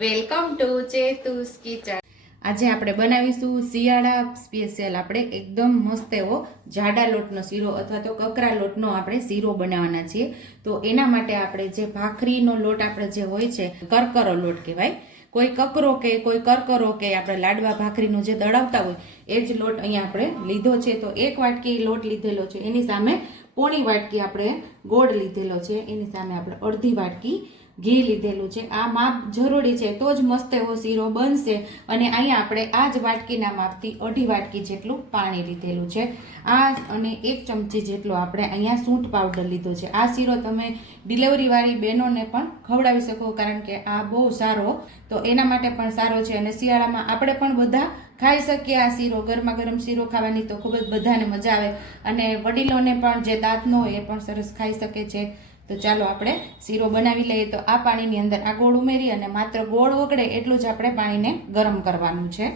Welcome to ચેતુસ kitchen. આજે આપણે બનાવીશું શિયાળા સ્પેશિયલ. આપણે એકદમ મસ્ત એવો જાડા લોટનો શીરો અથવા તો કકરા લોટનો આપણે શીરો બનાવવાના છીએ. તો એના માટે આપણે જે ભાખરીનો લોટ આપણે જે હોય છે, કરકરો લોટ કહેવાય, કોઈ કકરો કે કોઈ કરકરો કે આપણે લાડવા ભાખરીનો જે દળાવતા હોય, એ જ લોટ અહીંયા આપણે લીધો છે. તો એક વાટકી લોટ લીધેલો છે. એની સામે પોણી વાટકી આપણે ગોળ લીધેલો છે. એની સામે આપણે અડધી વાટકી ઘી લીધેલું છે. આ માપ જરૂરી છે, તો જ મસ્ત એવો શીરો બનશે. અને અહીંયા આપણે આ જ વાટકીના માપથી અઢી વાટકી જેટલું પાણી લીધેલું છે. આ અને એક ચમચી જેટલો આપણે અહીંયા સૂંઠ પાવડર લીધો છે. આ શીરો તમે ડિલિવરીવાળી બહેનોને પણ ખવડાવી શકો, કારણ કે આ બહુ સારો, તો એના માટે પણ સારો છે. અને શિયાળામાં આપણે પણ બધા ખાઈ શકીએ આ શીરો. ગરમા ગરમ શીરો ખાવાની તો ખૂબ જ બધાને મજા આવે. અને વડીલોને પણ જે દાંતનો હોય એ પણ સરસ ખાઈ શકે છે. તો ચાલો આપણે શીરો બનાવી લઈએ. તો આ પાણીની અંદર આ ગોળ ઉમેરી અને માત્ર ગોળ ઓગળે એટલું જ આપણે પાણીને ગરમ કરવાનું છે.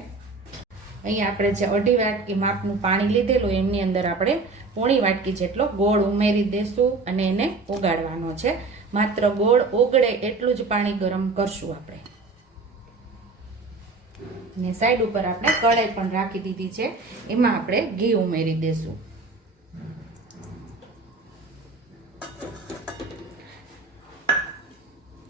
અહીંયા આપણે જે અઢી વાટકી માપનું પાણી લીધેલું, એમની અંદર આપણે પોણી વાટકી જેટલો ગોળ ઉમેરી દેશું અને એને ઓગાળવાનો છે. માત્ર ગોળ ઓગળે એટલું જ પાણી ગરમ કરશું આપણે. ને સાઈડ ઉપર આપણે કઢાઈ પણ રાખી દીધી છે. એમાં આપણે ઘી ઉમેરી દેશું.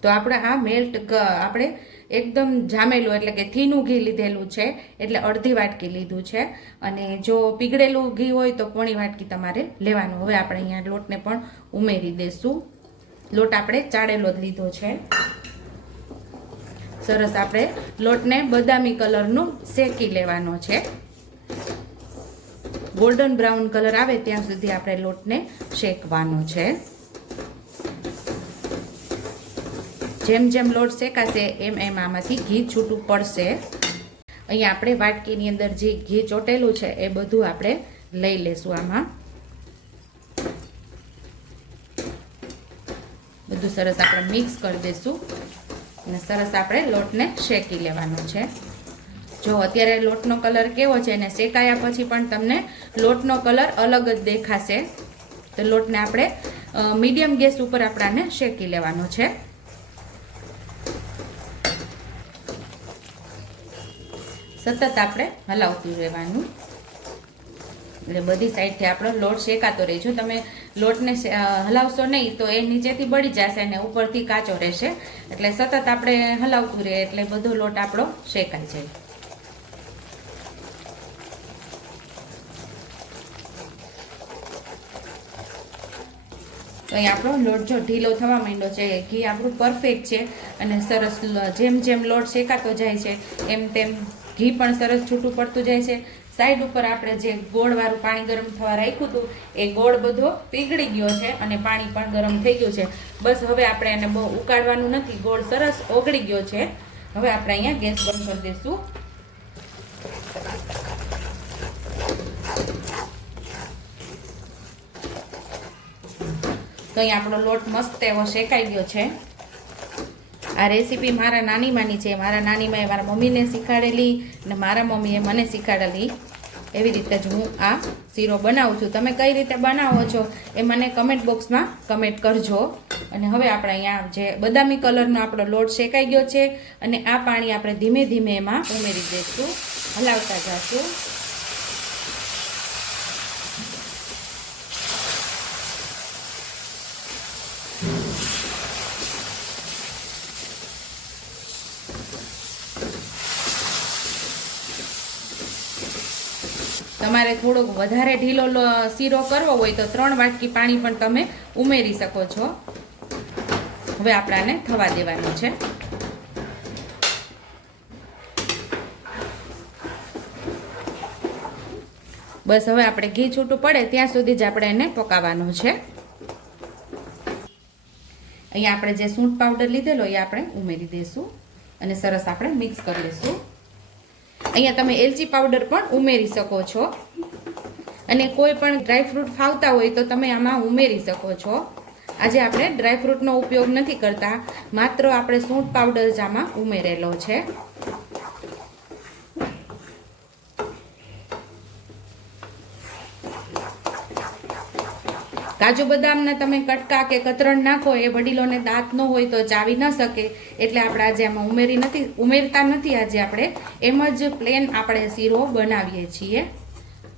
તો આપણે આ મેલ્ટ આપણે એકદમ જામેલું, એટલે કે થીનું ઘી લીધેલું છે, એટલે અડધી વાટકી લીધું છે. અને જો પીગળેલું ઘી હોય તો પોણી વાટકી તમારે લેવાનું. હવે આપણે અહીંયા લોટને પણ ઉમેરી દઈશું લોટ આપણે ચાળેલો જ લીધો છે. સરસ આપણે લોટને બદામી કલરનું શેકી લેવાનો છે. ગોલ્ડન બ્રાઉન કલર આવે ત્યાં સુધી આપણે લોટને શેકવાનો છે. જેમ જેમ લોટ શેકાશે એમ એમ આમાંથી ઘી છૂટું પડશે. અહીંયા આપણે વાટકીની અંદર જે ઘી ચોટેલું છે એ બધું આપણે લઈ લેશું આમાં. બધું સરસ આપણે મિક્સ કરી દઈશું અને સરસ આપણે લોટને શેકી લેવાનો છે. જો અત્યારે લોટનો કલર કેવો છે અને શેકાયા પછી પણ તમને લોટનો કલર અલગ જ દેખાશે. તો લોટને આપણે મીડિયમ ગેસ ઉપર આપણાને શેકી લેવાનો છે. સતત આપણે હલાવતું રહેવાનું. એટલે બધી સાઈડથી આપણો લોટ શેકાતો રહે. જો તમે લોટને હલાવશો નહીં, તો એ નીચેથી બળી જશે અને ઉપરથી કાચો રહેશે. એટલે સતત આપણે હલાવતું રહે એટલે બધો લોટ આપણો શેકાઈ જાય. તો અહીં આપણો લોટ જો ઢીલો થવા માંડ્યો છે, ઘી આપણું પરફેક્ટ છે અને સરસ જેમ જેમ લોટ શેકાતો જાય છે, એમ તેમ ઘી પણ સરસ છૂટું પડતું જાય છે. સાઈડ ઉપર આપણે જે ગોળવાળું પાણી ગરમ થવા રાખ્યું હતું, એ ગોળ બધો પીગળી ગયો છે અને પાણી પણ ગરમ થઈ ગયું છે. બસ હવે આપણે એને બહુ ઉકાળવાનું નથી, ગોળ સરસ ઓગળી ગયો છે. હવે આપણે અહીંયા ગેસ બંધ કરી દઈશું. તો અહીંયા આપણો લોટ મસ્ત એવો શેકાઈ ગયો છે. આ રેસીપી મારા નાનીમાની છે. મારા નાનીમાએ મારા મમ્મીને શીખાડેલી અને મારા મમ્મીએ મને શીખાડેલી. એવી રીતે જ હું આ શીરો બનાવું છું. તમે કઈ રીતે બનાવો છો એ મને કમેન્ટ બોક્સમાં કમેન્ટ કરજો. અને હવે આપણે અહીંયા જે બદામી કલરનો આપણો લોટ શેકાઈ ગયો છે અને આ પાણી આપણે ધીમે ધીમે એમાં ઉમેરી દઈશું. હલાવતા જઈશું તમારે થોડોક વધારે ઢીલો શીરો કરવો હોય તો ત્રણ વાટકી પાણી પણ તમે ઉમેરી શકો છો. હવે આપણાને થવા દેવાનું છે. બસ હવે આપણે ઘી છૂટું પડે ત્યાં સુધી જ આપણે એને પકાવવાનું છે. અહીંયા આપણે જે સૂંઠ પાવડર લીધેલો એ આપણે ઉમેરી દઈશું અને સરસ આપણે મિક્સ કરી દઈશું અહીંયા તમે એલચી પાવડર પણ ઉમેરી શકો છો. અને કોઈ પણ ડ્રાયફ્રૂટ ફાવતા હોય તો તમે આમાં ઉમેરી શકો છો. આજે આપણે ડ્રાયફ્રૂટનો ઉપયોગ નથી કરતા, માત્ર આપણે સૂંઠ પાવડર જ આમાં ઉમેરેલો છે. કાજુ બદામના તમે કટકા કે કતરણ નાખો, એ વડીલોને દાંત ન હોય તો ચાવી ન શકે. એટલે આપણે આજે આમાં ઉમેરી નથી, ઉમેરતા નથી. આજે આપણે એમ જ પ્લેન આપણે શીરો બનાવીએ છીએ.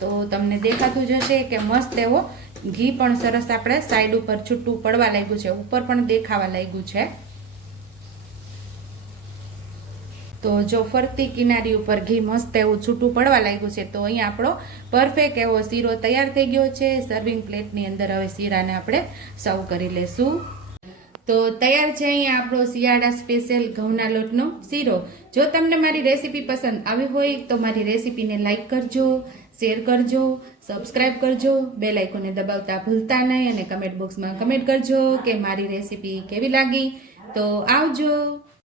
તો તમને દેખાતું જશે કે મસ્ત એવો ઘી પણ સરસ આપણે સાઈડ ઉપર છૂટું પડવા લાગ્યું છે. ઉપર પણ દેખાવા લાગ્યું છે. તો જો ફરતી કિનારી ઉપર ઘી મસ્ત એવું છૂટું પડવા લાગ્યું છે, તો અહીંયા આપણો પરફેક્ટ એવો શીરો તૈયાર થઈ ગયો છે. સર્વિંગ પ્લેટની અંદર હવે શીરાને આપણે સર્વ કરી લેશું. તો તૈયાર છે અહીંયા આપણો શિયાળા સ્પેશિયલ ઘઉંના લોટનો શીરો. જો તમને મારી રેસીપી પસંદ આવી હોય, તો મારી રેસીપીને લાઇક કરજો શેર કરજો સબસ્ક્રાઇબ કરજો બે લાઇકોને દબાવતા ભૂલતા નહીં અને કમેન્ટ બોક્સમાં કમેન્ટ કરજો કે મારી રેસીપી કેવી લાગી. તો આવજો.